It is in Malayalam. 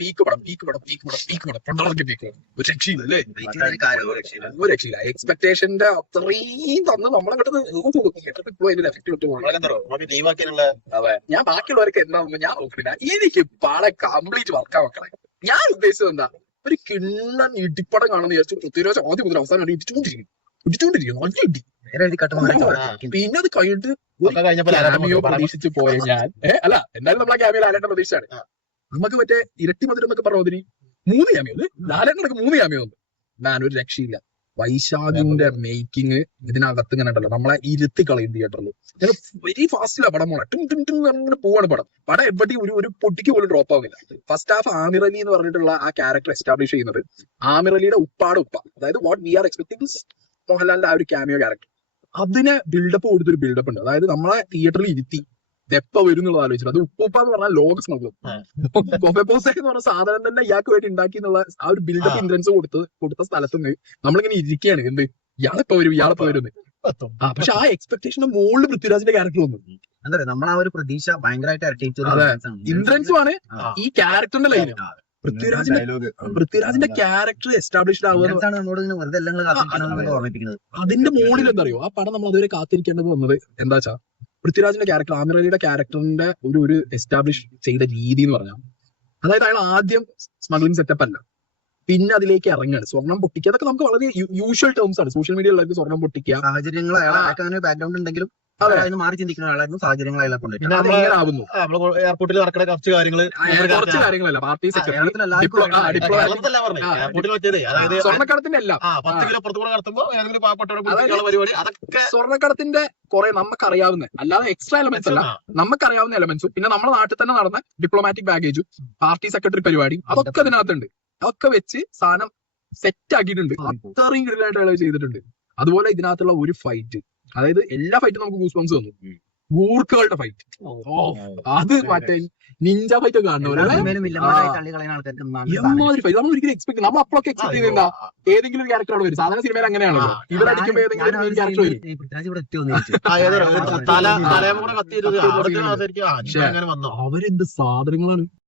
പീക്ക് പടം ഒരു രക്ഷയില്ല അല്ലേ? ഒരു രക്ഷയില്ല. എക്സ്പെക്ടേഷന്റെ അത്രയും തന്ന് നമ്മളങ്ങോട്ട് എഫക്ട് വിട്ടു പോകും. അതെ, ഞാൻ ബാക്കിയുള്ളവർക്ക് എന്താണെന്ന് ഞാൻ നോക്കില്ല. എനിക്ക് പടം കംപ്ലീറ്റ് വർക്കാ വെക്കണം. ഞാൻ ഉദ്ദേശിച്ചത് എന്താ, ഒരു കിണ്ണൻ ഇടിപ്പടം കാണുന്ന വിചാരിച്ചു. പൃഥ്വിരാജ് ആദ്യം മുതൽ അവസാനം വരെ ഇടിച്ചുകൊണ്ടിരിക്കും നല്ല ഇടി. പിന്നെ അത് കഴിഞ്ഞിട്ട് ക്യാമിയോ പ്രതീക്ഷിച്ച് പോയ ഞാൻ അല്ല, എന്തായാലും നമ്മളെ ക്യാമിയോ ലാലേട്ടൻ പ്രതീക്ഷയാണ്. നമുക്ക് മറ്റേ ഇരട്ടി മധുരം എന്നൊക്കെ പറഞ്ഞ 3 ക്യാമിയോ അല്ലേ, ലാലേട്ടനൊക്കെ 3 ക്യാമിയോ ഉണ്ട്. ഞാനൊരു രക്ഷയില്ല. വൈശാഖിന്റെ മേക്കിംഗ് ഇതിനകത്ത് ഇങ്ങനെ ഉണ്ടല്ലോ, നമ്മളെ ഇരുത്തി കളയും തിയേറ്ററിൽ. വെരി ഫാസ്റ്റിലാ പടം പോണെ. അങ്ങനെ പോവാണ് പടം എവിടെയും ഒരു പൊട്ടിക്ക് പോലും ഡ്രോപ്പ് ആവില്ല. ഫസ്റ്റ് ഹാഫ് ആമിർ അലി എന്ന് പറഞ്ഞിട്ടുള്ള ആ ക്യാരക്ടർ എസ്റ്റാബ്ലിഷ് ചെയ്യുന്നത് ആമിർ അലിയുടെ ഉപ്പാട് ഉപ്പ, അതായത് വാട്ട് വി ആർ എക്സ്പെക്ടിങ് മോഹൻലാലിന്റെ ആ ഒരു ക്യാമിയോ ക്യാരക്ടർ, അതിന് ബിൽഡപ്പ് കൊടുത്തൊരു ബിൽഡപ്പ് ഉണ്ട്. അതായത് നമ്മളെ തിയേറ്ററിൽ ഇരുത്തി എപ്പ വരും എന്നുള്ളത് ആലോചിച്ചത്. അത് ഉപ്പ എന്ന് പറഞ്ഞാൽ ലോക സ്മഗ്ലർ എന്ന് പറഞ്ഞ സാധനം തന്നെ ഇയാൾക്ക് വേണ്ടി ഉണ്ടാക്കി എന്നുള്ള ആ ഒരു ബിൽഡപ്പ് ഇൻട്രൻസ് കൊടുത്ത സ്ഥലത്ത് നിന്ന് നമ്മളിങ്ങനെ ഇരിക്കുകയാണ്. എന്ത് ഇയാളിപ്പോ വരും പക്ഷെ ആ എക്സ്പെക്ടേഷന്റെ മുകളിൽ പൃഥ്വിരാജിന്റെ ക്യാരക്ടർ വന്നു. എന്താ പറയാ, നമ്മൾ ആ ഒരു പ്രതീക്ഷ ഭയങ്കരമായിട്ട് ഇൻട്രൻസും ആണ് ഈ ക്യാരക്ടറിന്റെ ലൈന്. പൃഥ്വിരാജിന്റെ ക്യാരക്ടർ എസ്റ്റാബ്ലിഷ്ഡ് ആവുക അതിന്റെ മുകളിൽ എന്താ അറിയോ, ആ പടം നമ്മൾ അതുവരെ കാത്തിരിക്കേണ്ടത് വന്നത് എന്താ വെച്ചാ, പൃഥ്വിരാജിന്റെ ക്യാരക്ടർ ആമിർ അലിയുടെ ക്യാരക്ടറിന്റെ ഒരു എസ്റ്റാബ്ലിഷ് ചെയ്ത രീതി എന്ന് പറഞ്ഞാൽ, അതായത് അയാൾ ആദ്യം സ്മഗ്ലിംഗ് സെറ്റപ്പ് അല്ല, പിന്നെ അതിലേക്ക് ഇറങ്ങാണ്. സ്വർണം പൊട്ടിക്കുക, അതൊക്കെ നമുക്ക് വളരെ യൂഷ്വൽ ടേംസ് ആണ്. സോഷ്യൽ മീഡിയ ഉള്ളവർക്ക് സ്വർണം പൊട്ടിക്കുക സാഹചര്യങ്ങൾ ബാക്ക്ഗ്രൗണ്ട് ഉണ്ടെങ്കിലും മാറി ചിന്തിക്കുന്ന ആളായിരുന്നു സാഹചര്യങ്ങൾ എയർപോർട്ടിൽ നടക്കുന്ന കുറച്ച് കാര്യങ്ങളല്ല പാർട്ടി സ്വർണ്ണക്കടത്തിന്റെ അല്ല, 10 കിലോ പുറത്തുകൂടെ നടത്തുമ്പോൾ ഏതെങ്കിലും പാവപ്പെട്ടവരുടെ പരിപാടി, അതൊക്കെ സ്വർണ്ണക്കടത്തിന്റെ കുറെ നമുക്കറിയാവുന്ന, അല്ലാതെ എക്സ്ട്രാ എലമെന്റ്സ് അല്ല, നമുക്കറിയാവുന്ന എലമെന്റ്സും, പിന്നെ നമ്മുടെ നാട്ടിൽ തന്നെ നടന്ന ഡിപ്ലോമാറ്റിക് ബാഗേജും പാർട്ടി സെക്രട്ടറി പരിപാടിയും അതൊക്കെ അതിനകത്തുണ്ട്. അതൊക്കെ വെച്ച് സാധനം സെറ്റ് ആക്കിയിട്ടുണ്ട്. അത്രയും കിടലായിട്ട് അയാൾ ചെയ്തിട്ടുണ്ട്. അതുപോലെ ഇതിനകത്തുള്ള ഒരു ഫൈറ്റ്, അതായത് എല്ലാ ഫൈറ്റും നമുക്ക് ഗൂസ് തന്നു. ഗൂർഖകളുടെ ഫൈറ്റ്, അത് മറ്റേ നിഞ്ച ഫൈറ്റ് ഒക്കെ കാണുന്നവര് ഫൈറ്റ് നമ്മൾ ഒരിക്കലും എക്സ്പെക്ട്, നമ്മൾ അപ്പോഴൊക്കെ എക്സ്പെക്ട് ചെയ്യുന്ന ഏതെങ്കിലും ഒരു ക്യാരക്ടർ അവിടെ വരും. സാധാരണ സിനിമയിൽ അങ്ങനെയാണല്ലോ, ഇവരടിക്കുമ്പോൾ ഏതെങ്കിലും ഒരു ക്യാരക്ടർ വരും. അവരെന്ത് സാധനങ്ങളാണ്.